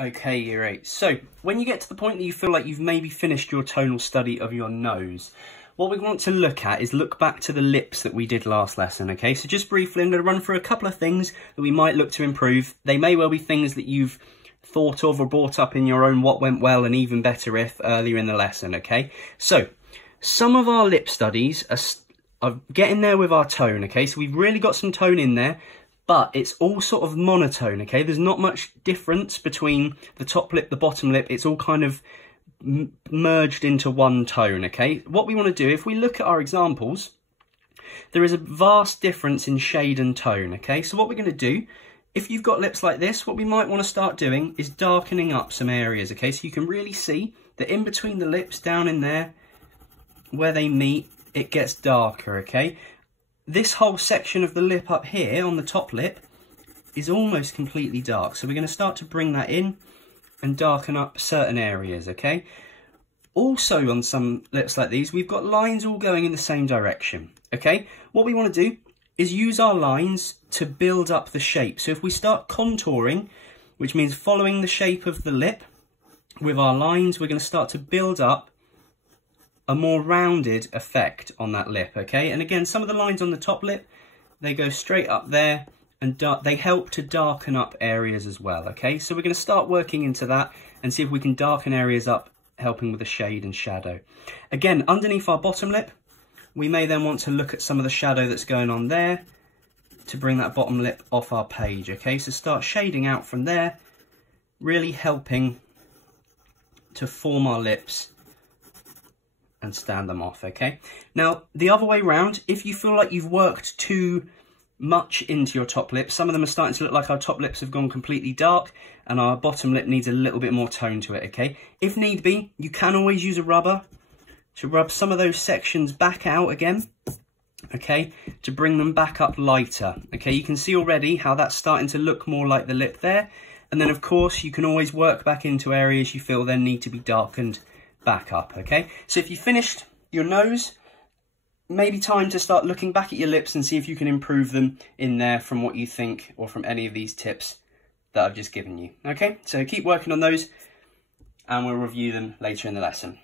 Okay, Year 8. So, when you get to the point that you feel like you've maybe finished your tonal study of your nose, what we want to look at is look back to the lips that we did last lesson, okay? So just briefly, I'm going to run through a couple of things that we might look to improve. They may well be things that you've thought of or brought up in your own what went well and even better if earlier in the lesson, okay? So, some of our lip studies are getting there with our tone, okay? So we've really got some tone in there, but it's all sort of monotone, okay? There's not much difference between the top lip, the bottom lip. It's all kind of merged into one tone, okay? What we want to do, if we look at our examples, there is a vast difference in shade and tone, okay? So what we're going to do, if you've got lips like this, what we might want to start doing is darkening up some areas, okay? So you can really see that in between the lips, down in there, where they meet, it gets darker, okay? This whole section of the lip up here on the top lip is almost completely dark. So we're going to start to bring that in and darken up certain areas, okay? Also on some lips like these, we've got lines all going in the same direction, okay? What we want to do is use our lines to build up the shape. So if we start contouring, which means following the shape of the lip with our lines, we're going to start to build up a more rounded effect on that lip, okay? And again, some of the lines on the top lip, they go straight up there and they help to darken up areas as well, okay? So we're going to start working into that and see if we can darken areas up, helping with the shade and shadow. Again, underneath our bottom lip, we may then want to look at some of the shadow that's going on there to bring that bottom lip off our page, okay? So start shading out from there, really helping to form our lips and stand them off, okay? Now, the other way round, if you feel like you've worked too much into your top lip, some of them are starting to look like our top lips have gone completely dark and our bottom lip needs a little bit more tone to it, okay? If need be, you can always use a rubber to rub some of those sections back out again, okay? To bring them back up lighter, okay? You can see already how that's starting to look more like the lip there. And then, of course, you can always work back into areas you feel then need to be darkened back up, okay? So if you finished your nose, maybe time to start looking back at your lips and see if you can improve them in there from what you think or from any of these tips that I've just given you, okay? So keep working on those and we'll review them later in the lesson.